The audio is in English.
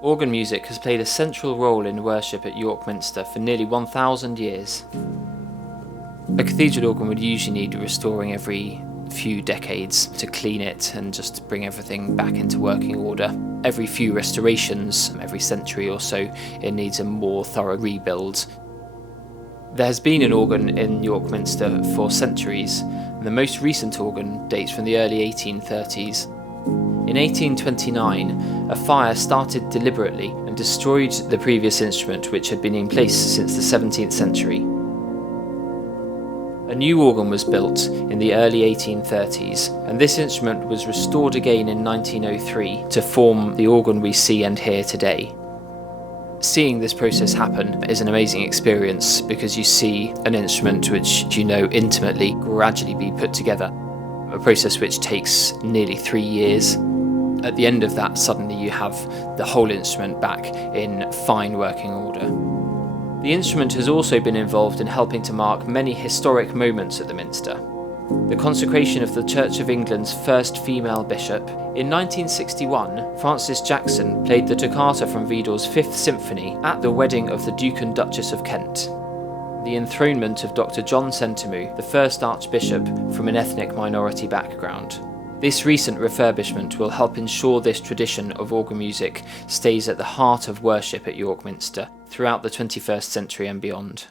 Organ music has played a central role in worship at York Minster for nearly 1,000 years. A cathedral organ would usually need restoring every few decades to clean it and just bring everything back into working order. Every few restorations, every century or so, it needs a more thorough rebuild. There has been an organ in York Minster for centuries, and the most recent organ dates from the early 1830s. In 1829, a fire started deliberately and destroyed the previous instrument, which had been in place since the 17th century. A new organ was built in the early 1830s, and this instrument was restored again in 1903 to form the organ we see and hear today. Seeing this process happen is an amazing experience because you see an instrument which you know intimately gradually be put together, a process which takes nearly 3 years. At the end of that, suddenly you have the whole instrument back in fine working order. The instrument has also been involved in helping to mark many historic moments at the Minster. The consecration of the Church of England's first female bishop. In 1961, Francis Jackson played the toccata from Vidor's Fifth Symphony at the wedding of the Duke and Duchess of Kent. The enthronement of Dr. John Sentamu, the first archbishop from an ethnic minority background. This recent refurbishment will help ensure this tradition of organ music stays at the heart of worship at York Minster throughout the 21st century and beyond.